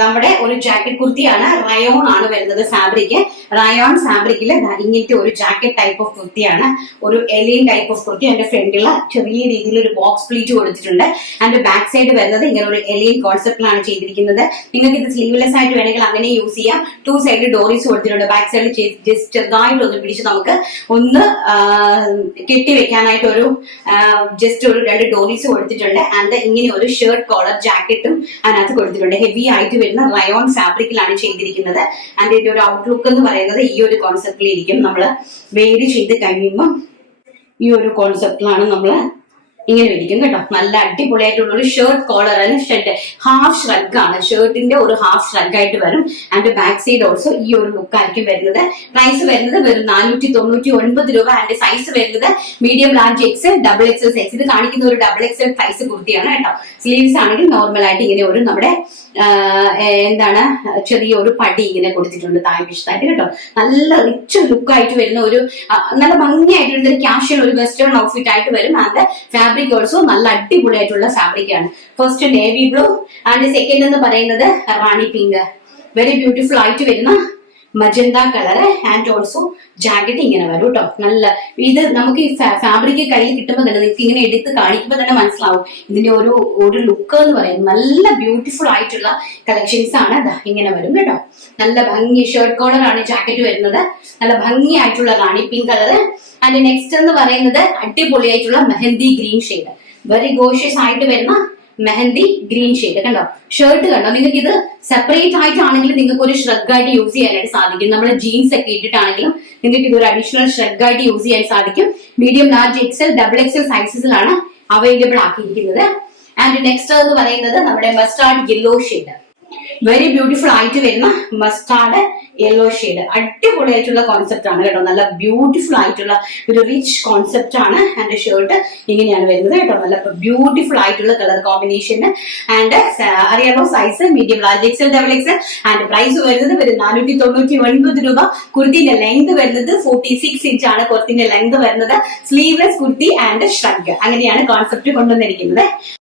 നമ്മുടെ ഒരു ജാക്കറ്റ് കുർത്തിയാണ്. റയോൺ ആണ് വരുന്നത് ഫാബ്രിക്. റയോൺ ഫാബ്രിക്കിൽ ഇങ്ങനത്തെ ഒരു ജാക്കറ്റ് ടൈപ്പ് ഓഫ് കുർത്തിയാണ്. ഒരു എലിയൻ ടൈപ്പ് ഓഫ് കുർത്തി. അതിന്റെ ഫ്രണ്ടിൽ ചെറിയ രീതിയിൽ ഒരു ബോക്സ് പ്ലീറ്റ് കൊടുത്തിട്ടുണ്ട്. അതിന്റെ ബാക്ക് സൈഡ് വരുന്നത് ഇങ്ങനെ ഒരു എലിയൻ കോൺസെപ്റ്റിലാണ് ചെയ്തിരിക്കുന്നത്. നിങ്ങൾക്ക് ഇത് സ്ലീവ്ലെസ് ആയിട്ട് വേണമെങ്കിൽ അങ്ങനെ യൂസ് ചെയ്യാം. 2 സൈഡ് ഡോറീസ് കൊടുത്തിട്ടുണ്ട്. ബാക്ക് സൈഡിൽ ജസ്റ്റ് ചെറുതായിട്ട് ഒന്ന് പിടിച്ച് നമുക്ക് ഒന്ന് കെട്ടി വെക്കാനായിട്ട് ഒരു ജസ്റ്റ് ഒരു 2 ഡോറീസ് കൊടുത്തിട്ടുണ്ട്. ആൻഡ് ഇങ്ങനെ ഒരു ഷർട്ട് കോളർ ജാക്കറ്റും അതിനകത്ത് കൊടുത്തിട്ടുണ്ട്. ഹെവി ആയിട്ട് റയോൺ ഫാബ്രിക്കിലാണ് ചെയ്തിരിക്കുന്നത്. ആൻഡ് ഇതിന്റെ ഒരു ഔട്ട്ലുക്ക് എന്ന് പറയുന്നത് ഈ ഒരു കോൺസെപ്റ്റിൽ ഇരിക്കും. നമ്മൾ വെയർ ചെയ്ത് കഴിയുമ്പോൾ ഈ ഒരു കോൺസെപ്റ്റിലാണ് നമ്മൾ ഇങ്ങനെ ഇരിക്കും കേട്ടോ. നല്ല അടിപൊളിയായിട്ടുള്ള ഒരു ഷർട്ട് കോളർ ആണ്. ഷർട്ട് ഹാഫ് ഷ്രഗ് ആണ്. ഷർട്ടിന്റെ ഒരു ഹാഫ് ഷ്രഗ് ആയിട്ട് വരും. ആൻഡ് ബാക്ക് സൈഡ് ഓൾസോ ഈ ഒരു ലുക്ക് ആയിരിക്കും വരുന്നത്. പ്രൈസ് വരുന്നത് വെറും 499 രൂപ. ആൻഡ് സൈസ് വരുന്നത് medium, large, XL, double XL size. ഇത് കാണിക്കുന്ന ഒരു ഡബിൾ എക്സൽ സൈസ് കുർത്തിയാണ് കേട്ടോ. സ്ലീവ്സ് ആണെങ്കിൽ നോർമൽ ആയിട്ട് ഇങ്ങനെ ഒരു നമ്മുടെ എന്താണ് ചെറിയൊരു പടി ഇങ്ങനെ കൊടുത്തിട്ടുണ്ട് താഴ്വശത്തായിട്ട് കേട്ടോ. നല്ല റിച്ച് ലുക്ക് ആയിട്ട് വരുന്ന ഒരു നല്ല ഭംഗിയായിട്ട് വരുന്ന ഒരു ക്യാഷ്വൽ ഒരു വെസ്റ്റേൺ ഔട്ട്ഫിറ്റ് ആയിട്ട് വരും. ആൻഡ് ഫാബ്രിക് ഓൾസോ നല്ല അടിപൊളിയായിട്ടുള്ള ഫാബ്രിക് ആണ്. First navy blue and second എന്ന് പറയുന്നത് റാണി പിങ്ക്. വെരി ബ്യൂട്ടിഫുൾ ആയിട്ട് വരുന്ന magenta colour. And also jacket ഇങ്ങനെ വരും കേട്ടോ. നല്ല ഇത് നമുക്ക് ഈ ഫാബ്രിക് കയ്യിൽ കിട്ടുമ്പോൾ തന്നെ നിങ്ങൾക്ക് ഇങ്ങനെ എടുത്ത് കാണിക്കുമ്പോൾ തന്നെ മനസ്സിലാവും ഇതിന്റെ ഒരു ലുക്ക് എന്ന് പറയുന്നത്. നല്ല ബ്യൂട്ടിഫുൾ ആയിട്ടുള്ള കളക്ഷൻസ് ആണ്. ഇങ്ങനെ വരും കേട്ടോ. നല്ല ഭംഗി ഷർട്ട് കോളർ ആണ് ജാക്കറ്റ് വരുന്നത്. നല്ല ഭംഗിയായിട്ടുള്ള റാണി പിങ്ക് കളർ. ആൻഡ് നെക്സ്റ്റ് എന്ന് പറയുന്നത് അടിപൊളിയായിട്ടുള്ള mehndi green shade. Very gorgeous ആയിട്ട് വരുന്ന മെഹന്തി ഗ്രീൻ ഷെയ്ഡ് കണ്ടോ. ഷർട്ട് കണ്ടോ. നിങ്ങൾക്ക് ഇത് സെപ്പറേറ്റ് ആയിട്ടാണെങ്കിലും നിങ്ങൾക്ക് ഒരു ഷ്രഗ് ആയിട്ട് യൂസ് ചെയ്യാനായിട്ട് സാധിക്കും. നമ്മൾ ജീൻസ് ഒക്കെ ഇട്ടിട്ടാണെങ്കിലും നിങ്ങൾക്ക് ഇത് ഒരു അഡീഷണൽ ഷ്രഗ് ആയിട്ട് യൂസ് ചെയ്യാൻ സാധിക്കും. Medium, large, XL, double XL സൈസസിലാണ് അവൈലബിൾ ആക്കിയിരിക്കുന്നത്. ആൻഡ് നെക്സ്റ്റ് എന്ന് പറയുന്നത് നമ്മുടെ mustard yellow shade. Very beautiful ആയിട്ട് വരുന്ന മസ്റ്റാർഡ് യെല്ലോ ഷെയ്ഡ്. അടിപൊളിയായിട്ടുള്ള കോൺസെപ്റ്റ് ആണ് കേട്ടോ. നല്ല ബ്യൂട്ടിഫുൾ ആയിട്ടുള്ള ഒരു റിച്ച് കോൺസെപ്റ്റ് ആണ്. ആൻഡ് ഷർട്ട് ഇങ്ങനെയാണ് വരുന്നത് കേട്ടോ. നല്ല ബ്യൂട്ടിഫുൾ ആയിട്ടുള്ള കളർ കോമ്പിനേഷൻ. ആൻഡ് അറിയാമോ size medium, large, XL, double XL. And price വരുന്നത് 499 രൂപ. കുർത്തിന്റെ ലെങ്ത് വരുന്നത് 46 ഇഞ്ച് ആണ്. കുർത്തിന്റെ ലെങ്ത് വരുന്നത്. Sleeveless kurti and shrug. അങ്ങനെയാണ് കോൺസെപ്റ്റ് കൊണ്ടുവന്നിരിക്കുന്നത്.